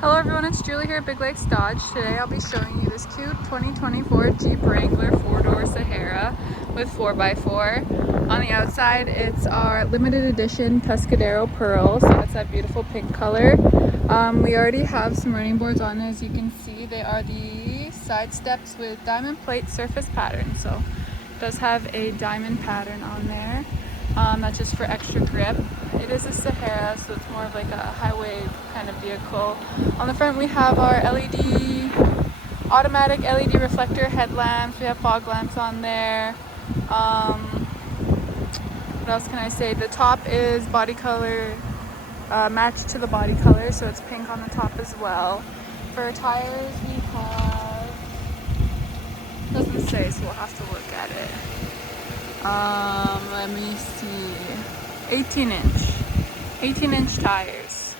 Hello everyone, it's Julie here at Big Lakes Dodge. Today I'll be showing you this cute 2024 Jeep Wrangler 4-door Sahara with 4x4. On the outside, it's our limited edition Pescadero Pearl, so it's that beautiful pink color. We already have some running boards on it. As you can see, they are the side steps with diamond plate surface pattern, so it does have a diamond pattern on there. That's just for extra grip. It is a Sahara, so it's more of like a highway kind of vehicle. On the front we have our automatic LED reflector headlamps. We have fog lamps on there. What else can I say? The top is body color, matched to the body color, so it's pink on the top as well. For tires we have, doesn't say, so we'll have to look at it. Let me see, 18-inch tires.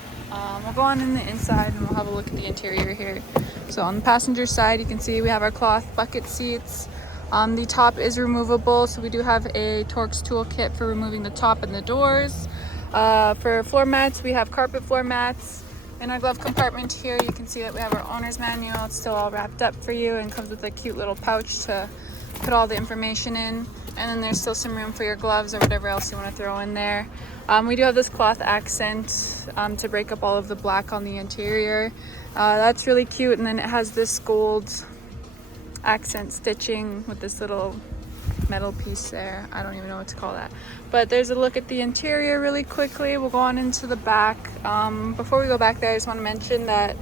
We'll go on in the inside and we'll have a look at the interior here. So on the passenger side, you can see we have our cloth bucket seats. The top is removable, so we do have a Torx toolkit for removing the top and the doors. For floor mats, we have carpet floor mats. In our glove compartment here, you can see that we have our owner's manual. It's still all wrapped up for you and comes with a cute little pouch to put all the information in. And then there's still some room for your gloves or whatever else you want to throw in there. We do have this cloth accent to break up all of the black on the interior. That's really cute, and then it has this gold accent stitching with this little metal piece there. I don't even know what to call that. But there's a look at the interior really quickly. We'll go on into the back. Before we go back there, I just want to mention that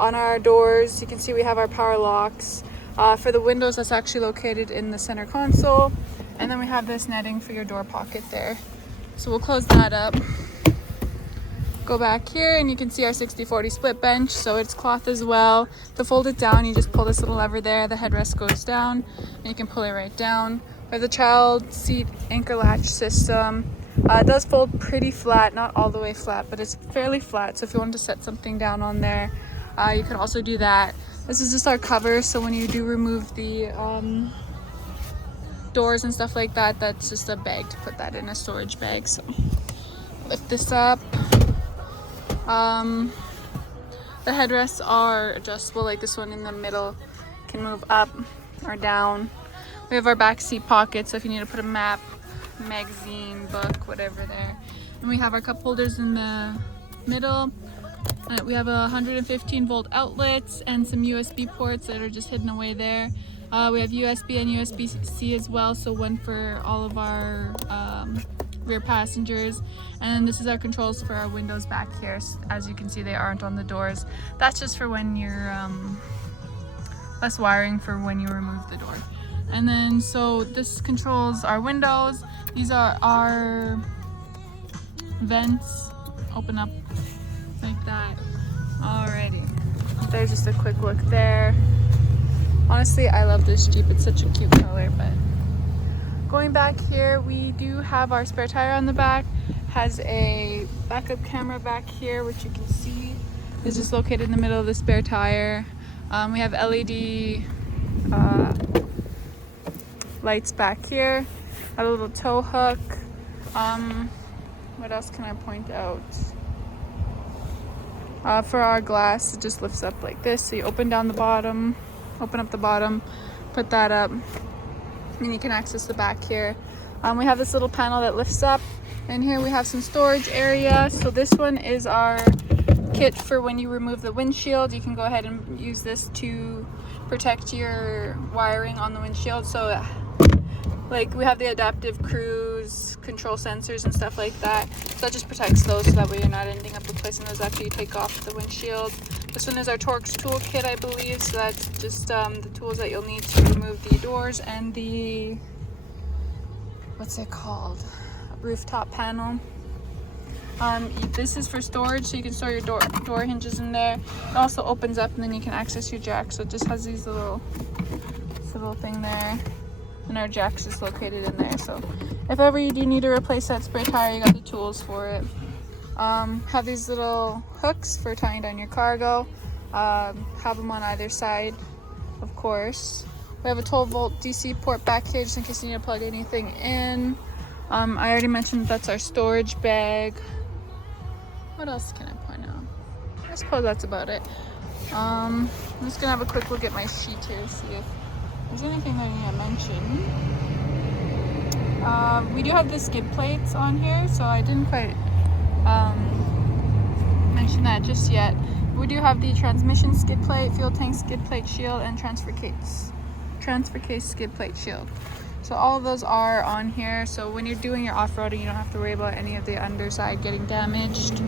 on our doors, you can see we have our power locks. For the windows, that's actually located in the center console. And then we have this netting for your door pocket there. So we'll close that up. Go back here and you can see our 60/40 split bench. So it's cloth as well. To fold it down, you just pull this little lever there. The headrest goes down and you can pull it right down. We have the child seat anchor latch system. It does fold pretty flat, not all the way flat, but it's fairly flat. So if you wanted to set something down on there, you could also do that. This is just our cover, so when you do remove the doors and stuff like that, that's just a bag to put that in, a storage bag. So lift this up. The headrests are adjustable, like this one in the middle can move up or down. We have our back seat pocket, so if you need to put a map, magazine, book, whatever there. And we have our cup holders in the middle. We have 115 volt outlets and some USB ports that are just hidden away there. We have USB and USB-C as well, so one for all of our rear passengers. And this is our controls for our windows back here. As you can see, they aren't on the doors. That's just for when you're less wiring for when you remove the door. And then so this controls our windows. These are our vents. Open up like that. Alrighty, there's just a quick look there. Honestly, I love this Jeep. It's such a cute color. But going back here, we do have our spare tire on the back. Has a backup camera back here, which you can see is just located in the middle of the spare tire. We have LED lights back here. Got a little tow hook. What else can I point out? For our glass, it just lifts up like this. So you open up the bottom, put that up, and you can access the back here. We have this little panel that lifts up, and here we have some storage area. So this one is our kit for when you remove the windshield. You can go ahead and use this to protect your wiring on the windshield. So like we have the adaptive cruise control sensors and stuff like that. So that just protects those, so that way you're not ending up replacing those after you take off the windshield. This one is our Torx toolkit, I believe. So that's just the tools that you'll need to remove the doors and the, what's it called? Rooftop panel. This is for storage, so you can store your door hinges in there. It also opens up and then you can access your jack. So it just has these little thing there. And our jack's just located in there, so if ever you do need to replace that spare tire, you got the tools for it. Have these little hooks for tying down your cargo. Have them on either side, of course. We have a 12-volt DC port back here just in case you need to plug anything in. I already mentioned that's our storage bag. What else can I point out? suppose that's about it. I'm just gonna have a quick look at my sheet here, see if there's anything that I need to mention. We do have the skid plates on here, so I didn't quite mention that just yet. We do have the transmission skid plate, fuel tank skid plate shield, and transfer case skid plate shield. So all of those are on here, so when you're doing your off-roading, you don't have to worry about any of the underside getting damaged.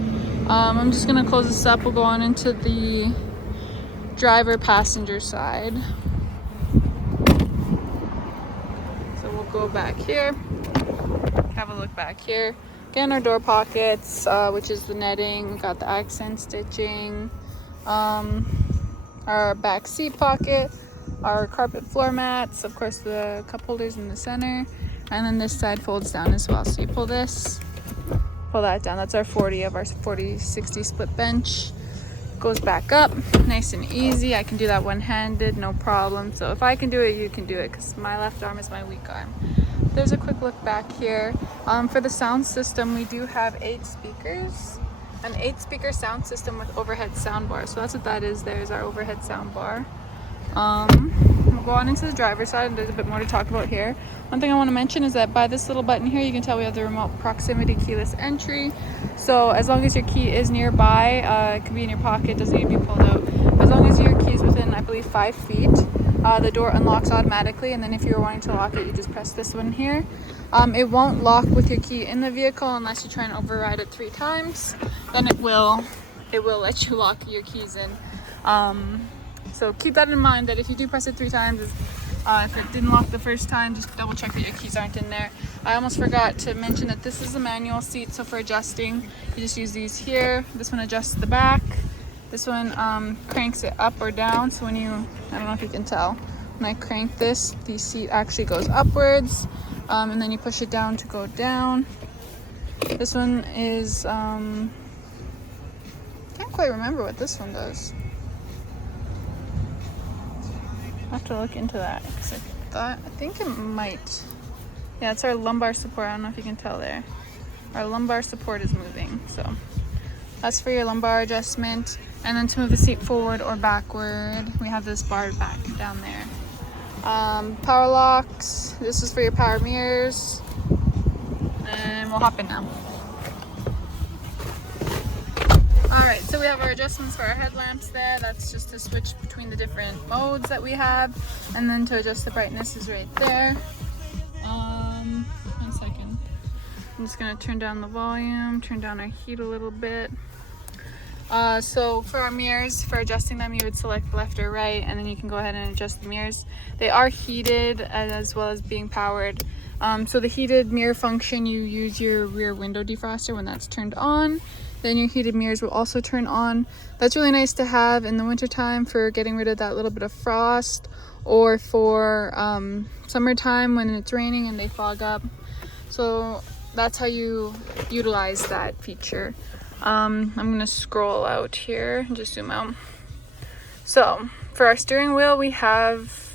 I'm just gonna close this up. We'll go on into the driver passenger side. So we'll go back here, have a look back here. Again, our door pockets, which is the netting. We got the accent stitching, our back seat pocket, our carpet floor mats, of course the cup holders in the center, and then this side folds down as well. So you pull this, pull that down. That's our 40 of our 40/60 split bench. Goes back up, nice and easy. I can do that one-handed, no problem. So if I can do it, you can do it, because my left arm is my weak arm. There's a quick look back here. For the sound system, we do have 8 speakers, an 8-speaker sound system with overhead sound bar. So that's what that is. There's our overhead sound bar. We'll go on into the driver's side, and there's a bit more to talk about here. One thing I want to mention is that by this little button here, you can tell we have the remote proximity keyless entry. So as long as your key is nearby, it could be in your pocket, doesn't need to be pulled out. As long as your key is within, I believe, 5 feet, the door unlocks automatically, and then if you're wanting to lock it, you just press this one here. It won't lock with your key in the vehicle unless you try and override it 3 times. Then it will let you lock your keys in. So keep that in mind, that if you do press it 3 times, if it didn't lock the first time, just double check that your keys aren't in there. I almost forgot to mention that this is a manual seat, so for adjusting, you just use these here. This one adjusts the back. This one cranks it up or down, so when you, I don't know if you can tell, when I crank this, the seat actually goes upwards, and then you push it down to go down. This one is, can't quite remember what this one does. I have to look into that, because I think it might. Yeah, it's our lumbar support. I don't know if you can tell there. Our lumbar support is moving, so that's for your lumbar adjustment. And then to move the seat forward or backward, we have this bar back down there. Power locks. This is for your power mirrors. And we'll hop in now. Alright, so we have our adjustments for our headlamps there. That's just to switch between the different modes that we have. And then to adjust the brightness is right there. 1 second. I'm just going to turn down the volume, turn down our heat a little bit. So for our mirrors, for adjusting them, you would select left or right, and then you can go ahead and adjust the mirrors. They are heated as well as being powered. So the heated mirror function, you use your rear window defroster when that's turned on. Then your heated mirrors will also turn on. That's really nice to have in the wintertime for getting rid of that little bit of frost, or for summertime when it's raining and they fog up. So that's how you utilize that feature. I'm gonna scroll out here and just zoom out. So for our steering wheel, we have,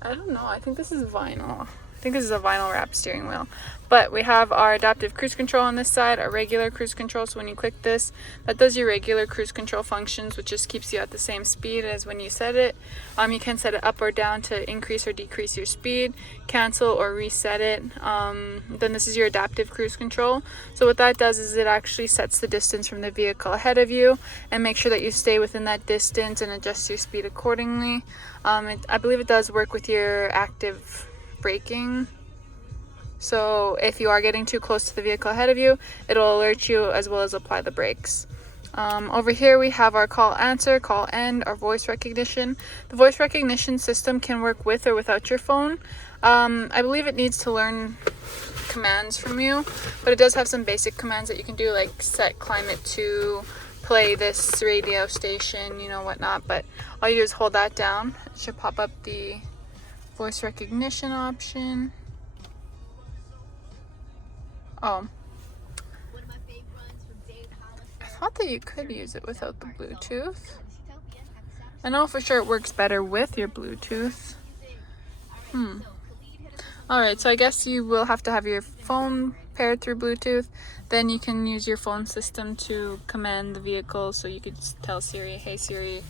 I don't know, I think this is vinyl. I think this is a vinyl wrap steering wheel. But we have our adaptive cruise control on this side, our regular cruise control. So when you click this, that does your regular cruise control functions, which just keeps you at the same speed as when you set it. You can set it up or down to increase or decrease your speed, cancel or reset it. Then this is your adaptive cruise control. So what that does is it actually sets the distance from the vehicle ahead of you and make sure that you stay within that distance and adjust your speed accordingly. I believe it does work with your active braking. So if you are getting too close to the vehicle ahead of you, it'll alert you as well as apply the brakes. Over here we have our call answer, call end, our voice recognition. The voice recognition system can work with or without your phone. I believe it needs to learn commands from you, but it does have some basic commands that you can do, like set climate to, play this radio station, you know, whatnot. But all you do is hold that down. It should pop up the voice recognition option. Oh, I thought that you could use it without the Bluetooth. I know for sure it works better with your Bluetooth. Alright, so I guess you will have to have your phone paired through Bluetooth, then you can use your phone system to command the vehicle. So you could just tell Siri, hey Siri,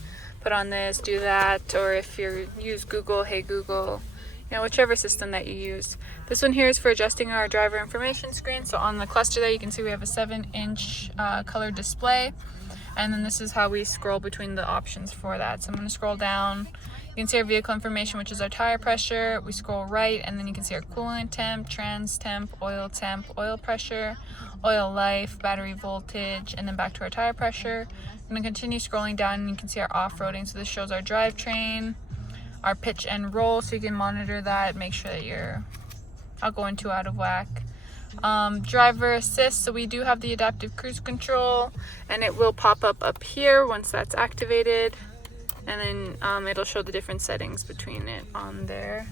put on this, do that, or if you use Google, hey Google, you know, whichever system that you use. This one here is for adjusting our driver information screen. So on the cluster there, you can see we have a 7-inch color display. And then this is how we scroll between the options for that. So I'm going to scroll down. You can see our vehicle information, which is our tire pressure. We scroll right, and then you can see our coolant temp, trans temp, oil pressure, oil life, battery voltage, and then back to our tire pressure. I'm going to continue scrolling down, and you can see our off-roading. So this shows our drivetrain, our pitch and roll, so you can monitor that, make sure that you're not going too out of whack. Driver assist, so we do have the adaptive cruise control, and it will pop up here once that's activated, and then it'll show the different settings between it on there.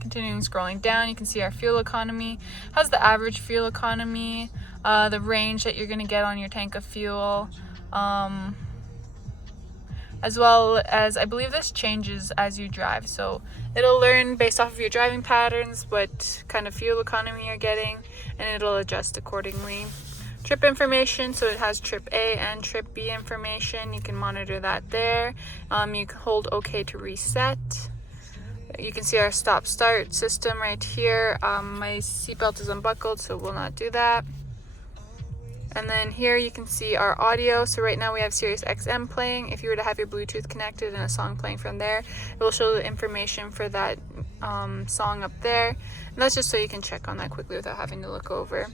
Continuing scrolling down, you can see our fuel economy. Has the average fuel economy, the range that you're going to get on your tank of fuel, as well as, I believe this changes as you drive, so it'll learn based off of your driving patterns what kind of fuel economy you're getting, and it'll adjust accordingly. Trip information, so it has trip A and trip B information. You can monitor that there. You can hold OK to reset. You can see our stop start system right here. My seatbelt is unbuckled, so we'll not do that. And then here you can see our audio. So right now we have Sirius XM playing. If you were to have your Bluetooth connected and a song playing from there, it will show the information for that song up there. And that's just so you can check on that quickly without having to look over.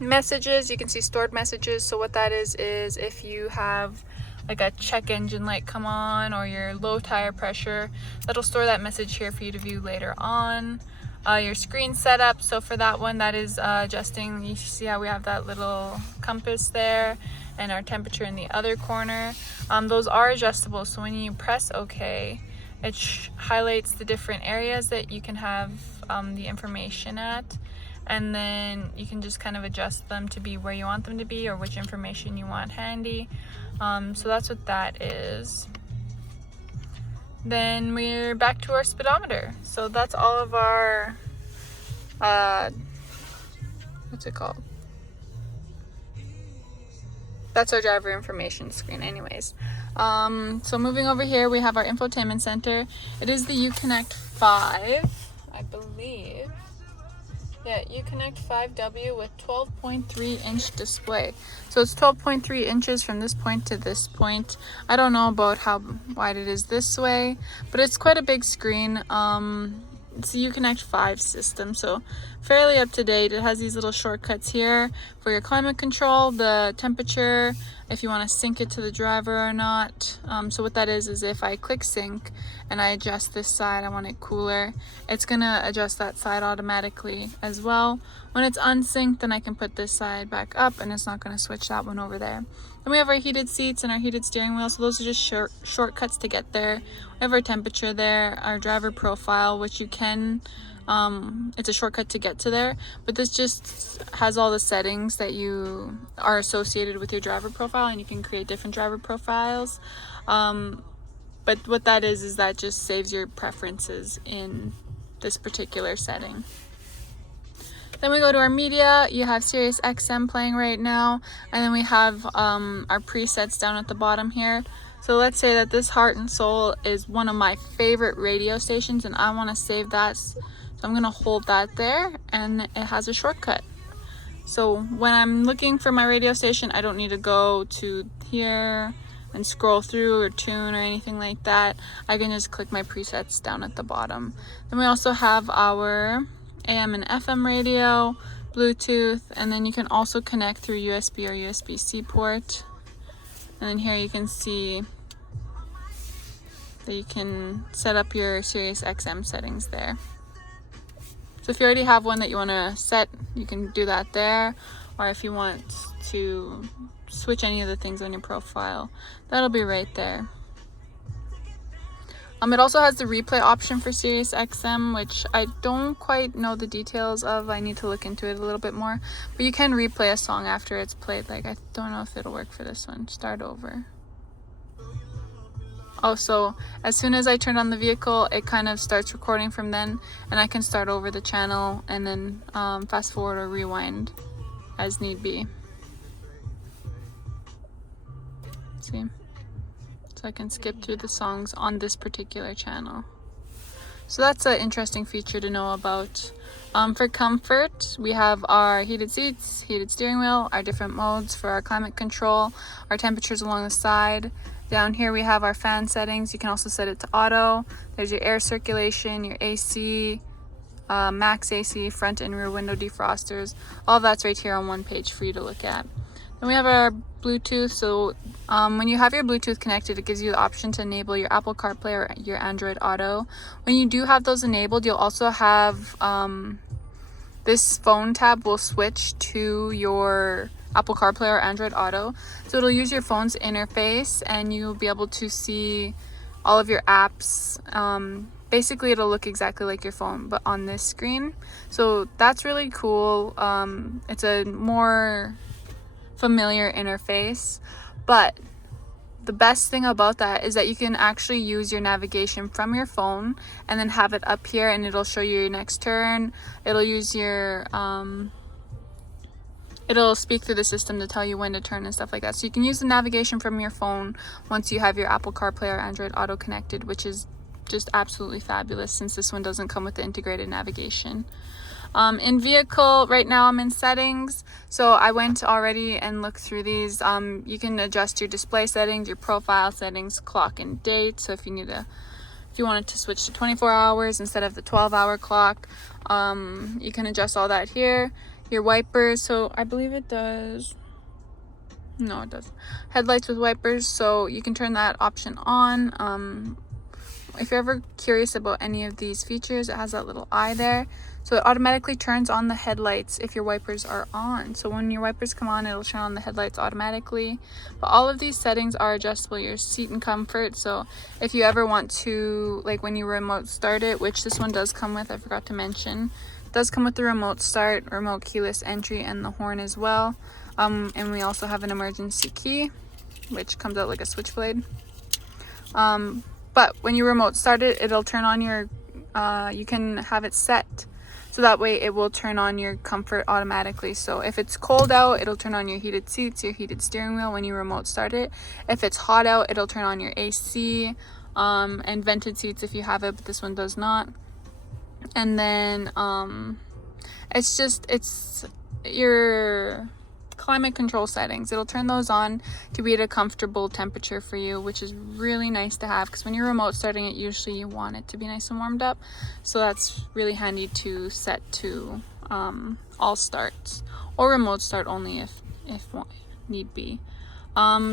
Messages, you can see stored messages. So what that is if you have like a check engine light come on or your low tire pressure, that'll store that message here for you to view later on. Your screen setup, so for that one, that is adjusting. You see how we have that little compass there and our temperature in the other corner. Those are adjustable, so when you press OK, it highlights the different areas that you can have the information at, and then you can just kind of adjust them to be where you want them to be or which information you want handy. So that's what that is. Then we're back to our speedometer. So that's all of our, what's it called? That's our driver information screen anyways. So moving over here, we have our infotainment center. It is the Uconnect 5, I believe. Yeah, Uconnect 5W with 12.3 inch display. So it's 12.3 inches from this point to this point. I don't know about how wide it is this way, but it's quite a big screen. It's the Uconnect 5 system, so fairly up to date. It has these little shortcuts here for your climate control, the temperature, if you want to sync it to the driver or not. So what that is if I click sync and I adjust this side, I want it cooler, it's gonna adjust that side automatically as well. When it's unsynced, then I can put this side back up and it's not gonna switch that one over there. Then we have our heated seats and our heated steering wheel, so those are just shortcuts to get there. We have our temperature there, our driver profile, which you can, it's a shortcut to get to there, but this just has all the settings that you are associated with your driver profile, and you can create different driver profiles. But what that is that just saves your preferences in this particular setting. Then we go to our media. You have Sirius XM playing right now, and then we have our presets down at the bottom here. So let's say that this Heart and Soul is one of my favorite radio stations and I want to save that. So I'm going to hold that there, and it has a shortcut. So when I'm looking for my radio station, I don't need to go to here and scroll through or tune or anything like that. I can just click my presets down at the bottom. Then we also have our AM and FM radio, Bluetooth, and then you can also connect through USB or USB-C port. And then here you can see that you can set up your Sirius XM settings there. So if you already have one that you want to set, you can do that there. Or if you want to switch any of the things on your profile, that'll be right there. It also has the replay option for Sirius XM, which I don't quite know the details of. I need to look into it a little bit more. But you can replay a song after it's played. Like, I don't know if it'll work for this one. Start over. Also, as soon as I turn on the vehicle, it kind of starts recording from then, and I can start over the channel and then fast forward or rewind as need be. See? So I can skip through the songs on this particular channel. So that's an interesting feature to know about. For comfort, we have our heated seats, heated steering wheel, our different modes for our climate control, our temperatures along the side. Down here we have our fan settings. You can also set it to auto. There's your air circulation, your AC, max AC, front and rear window defrosters. All of that's right here on one page for you to look at. Then we have our Bluetooth. So when you have your Bluetooth connected, it gives you the option to enable your Apple CarPlay or your Android Auto. When you do have those enabled, you'll also have this phone tab will switch to your Apple CarPlay or Android Auto. So it'll use your phone's interface and you'll be able to see all of your apps. Basically, it'll look exactly like your phone, but on this screen. So that's really cool. It's a more familiar interface, but the best thing about that is that you can actually use your navigation from your phone and then have it up here, and it'll show you your next turn. It'll use your it'll speak through the system to tell you when to turn and stuff like that. So you can use the navigation from your phone once you have your Apple CarPlay or Android Auto connected, which is just absolutely fabulous since this one doesn't come with the integrated navigation. In vehicle, right now I'm in settings, so I went already and looked through these. You can adjust your display settings, your profile settings, clock and date. So if you wanted to switch to 24 hours instead of the 12-hour clock, you can adjust all that here. Your wipers, so I believe it does. No, it does. Headlights with wipers, so you can turn that option on. If you're ever curious about any of these features, it has that little eye there. So it automatically turns on the headlights if your wipers are on. So when your wipers come on, it'll turn on the headlights automatically. But all of these settings are adjustable. Your seat and comfort. So if you ever want to, like when you remote start it, which this one does come with, I forgot to mention, it does come with the remote start, remote keyless entry, and the horn as well. And we also have an emergency key, which comes out like a switchblade. But when you remote start it, it'll turn on your, you can have it set so that way it will turn on your comfort automatically. So if it's cold out, it'll turn on your heated seats, your heated steering wheel when you remote start it. If it's hot out, it'll turn on your AC, and vented seats if you have it, but this one does not. And then it's your climate control settings. It'll turn those on to be at a comfortable temperature for you, which is really nice to have, because when you're remote starting it, usually you want it to be nice and warmed up. So that's really handy to set to all starts, or remote start only if need be.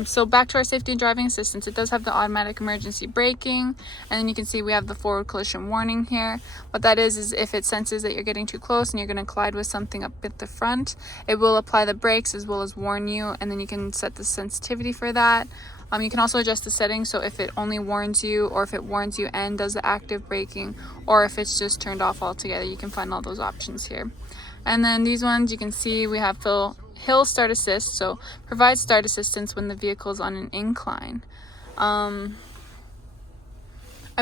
So back to our safety and driving assistance. It does have the automatic emergency braking, and then you can see we have the forward collision warning here. What that is if it senses that you're getting too close and you're going to collide with something up at the front, it will apply the brakes as well as warn you, and then you can set the sensitivity for that. You can also adjust the settings, so if it only warns you, or if it warns you and does the active braking, or if it's just turned off altogether. You can find all those options here. And then these ones, you can see we have Hill Start Assist, so provide start assistance when the vehicle is on an incline. I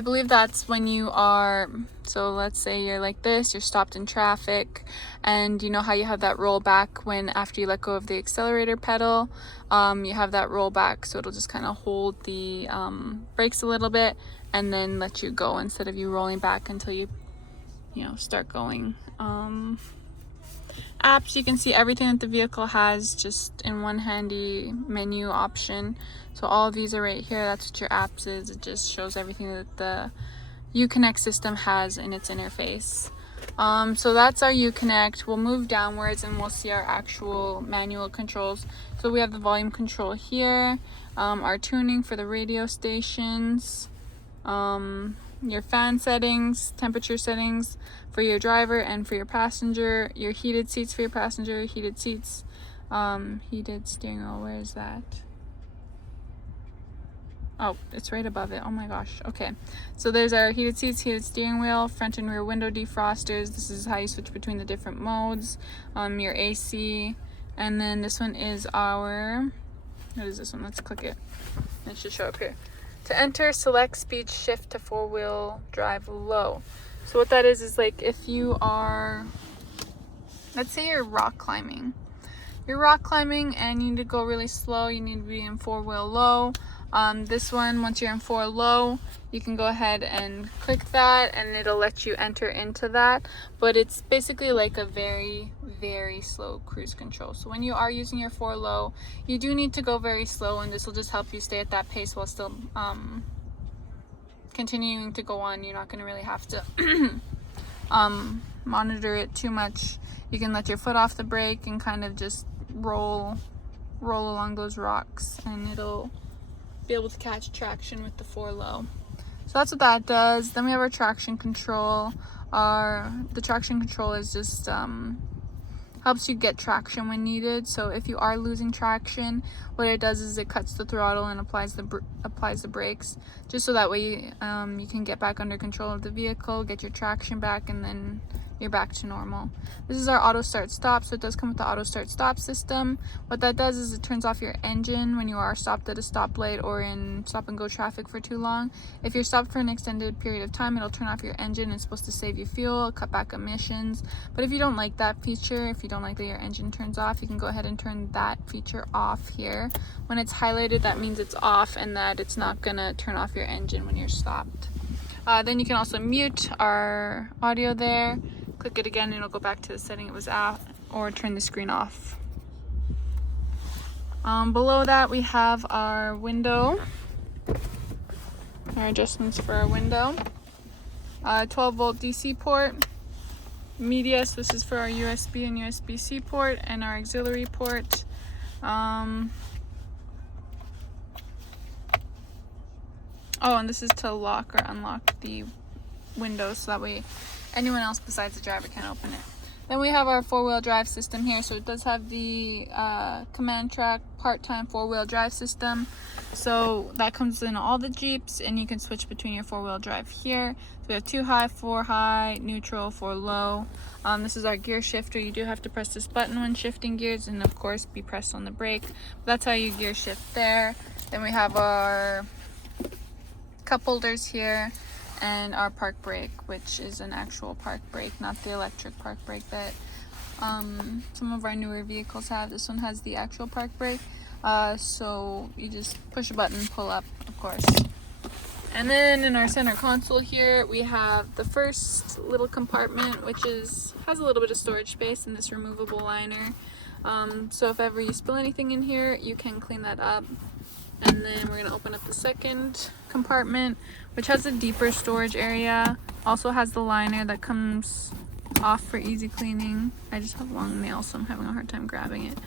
believe that's when you are, so let's say you're like this, you're stopped in traffic, and you know how you have that roll back when after you let go of the accelerator pedal, you have that roll back, so it'll just kind of hold the brakes a little bit and then let you go instead of you rolling back until you start going. Apps, you can see everything that the vehicle has just in one handy menu option. So all of these are right here. That's what your apps is. It just shows everything that the Uconnect system has in its interface. So that's our Uconnect. We'll move downwards and we'll see our actual manual controls. So we have the volume control here, our tuning for the radio stations, your fan settings, temperature settings for your driver and for your passenger, your heated seats for your passenger, heated seats, heated steering wheel, where is that? Oh, it's right above it. Oh my gosh. Okay, so there's our heated seats, heated steering wheel, front and rear window defrosters. This is how you switch between the different modes. Your AC, and then this one is our, what is this one? Let's click it. It should show up here. To enter, select speed shift to 4-wheel drive low. So what that is like if you are, let's say you're rock climbing. You're rock climbing and you need to go really slow. You need to be in 4-wheel low. This one, once you're in 4 low, you can go ahead and click that and it'll let you enter into that. But it's basically like a very, very slow cruise control. So when you are using your 4 low, you do need to go very slow, and this will just help you stay at that pace while still continuing to go on. You're not going to really have to monitor it too much. You can let your foot off the brake and kind of just roll along those rocks, and it'll be able to catch traction with the 4 low. So that's what that does. Then we have our traction control. The traction control is just helps you get traction when needed. So if you are losing traction, what it does is it cuts the throttle and applies the brakes, just so that way you can get back under control of the vehicle, get your traction back, and then you're back to normal. This is our auto start stop, so it does come with the auto start stop system. What that does is it turns off your engine when you are stopped at a stoplight or in stop and go traffic for too long. If you're stopped for an extended period of time, it'll turn off your engine. It's supposed to save you fuel, cut back emissions. But if you don't like that feature, if you don't like that your engine turns off, you can go ahead and turn that feature off here. When it's highlighted, that means it's off and that it's not gonna turn off your engine when you're stopped. Then you can also mute our audio there. Click it again and it'll go back to the setting it was at, or turn the screen off. Below that we have our window, our adjustments for our window. 12-volt DC port, media, so this is for our USB and USB-C port, and our auxiliary port. Oh, and this is to lock or unlock the window, so that way anyone else besides the driver can open it. Then we have our 4-wheel drive system here. So it does have the command track part-time 4-wheel drive system. So that comes in all the Jeeps, and you can switch between your 4-wheel drive here. So we have 2 high, 4 high, neutral, 4 low. This is our gear shifter. You do have to press this button when shifting gears, and of course be pressed on the brake. That's how you gear shift there. Then we have our cup holders here, and our park brake, which is an actual park brake, not the electric park brake that some of our newer vehicles have. This one has the actual park brake, so you just push a button, pull up, of course. And then in our center console here, we have the first little compartment, which has a little bit of storage space, and this removable liner. So if ever you spill anything in here, you can clean that up. And then we're going to open up the second compartment, which has a deeper storage area. Also has the liner that comes off for easy cleaning. I just have long nails, so I'm having a hard time grabbing it.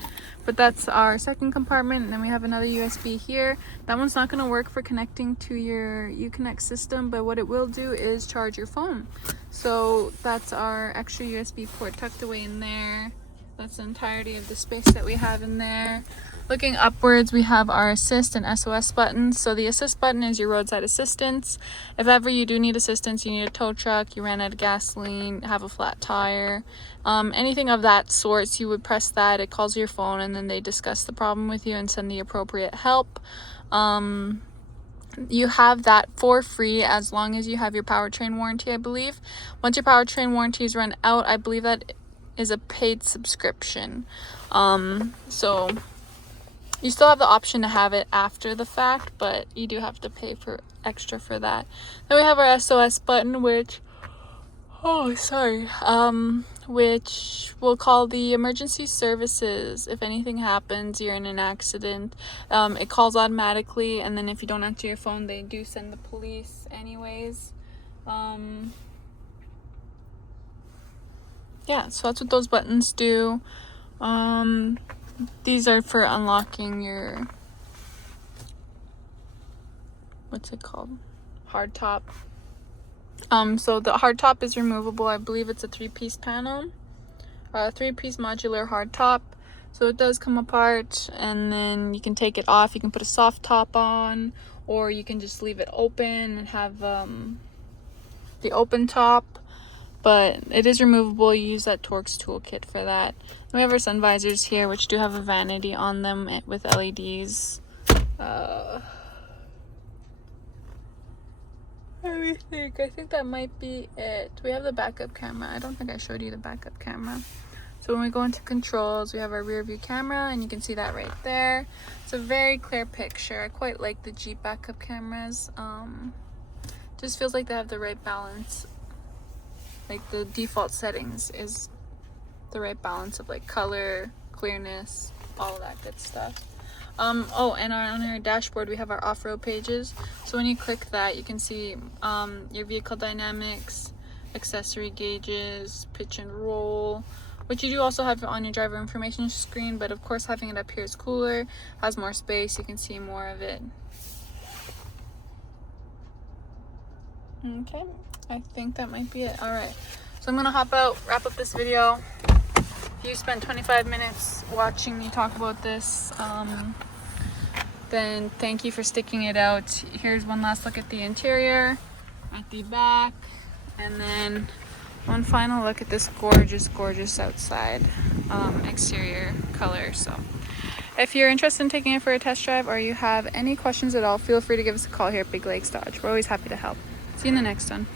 But that's our second compartment. And then we have another USB here. That one's not going to work for connecting to your Uconnect system, but what it will do is charge your phone. So that's our extra USB port tucked away in there. That's the entirety of the space that we have in there. Looking upwards, we have our assist and SOS buttons. So the assist button is your roadside assistance. If ever you do need assistance, you need a tow truck, you ran out of gasoline, have a flat tire, anything of that sort, you would press that. It calls your phone, and then they discuss the problem with you and send the appropriate help. You have that for free as long as you have your powertrain warranty, I believe. Once your powertrain warranty is run out, I believe that is a paid subscription. So you still have the option to have it after the fact, but you do have to pay for extra for that. Then we have our SOS button, which which we'll call the emergency services. If anything happens, you're in an accident, it calls automatically, and then if you don't answer your phone, they do send the police anyways. Yeah, so that's what those buttons do. These are for unlocking your, what's it called? Hard top. So the hard top is removable. I believe it's a 3-piece panel, 3-piece modular hard top. So it does come apart, and then you can take it off. You can put a soft top on, or you can just leave it open and have the open top. But it is removable. You use that Torx toolkit for that. We have our sun visors here, which do have a vanity on them with LEDs. me think. I think that might be it. We have the backup camera. I don't think I showed you the backup camera. So when we go into controls, we have our rear view camera, and you can see that right there. It's a very clear picture. I quite like the Jeep backup cameras. Just feels like they have the right balance. Like the default settings is the right balance of like color, clearness, all of that good stuff. Oh, and on our dashboard we have our off-road pages. So when you click that, you can see your vehicle dynamics, accessory gauges, pitch and roll, which you do also have on your driver information screen, but of course having it up here is cooler, has more space, you can see more of it. Okay, I think that might be it. All right, so I'm gonna hop out, wrap up this video. If you spent 25 minutes watching me talk about this, then thank you for sticking it out. Here's one last look at the interior, at the back, and then one final look at this gorgeous outside exterior color. So if you're interested in taking it for a test drive, or you have any questions at all, feel free to give us a call here at Big Lakes Dodge. We're always happy to help. See you in the next one.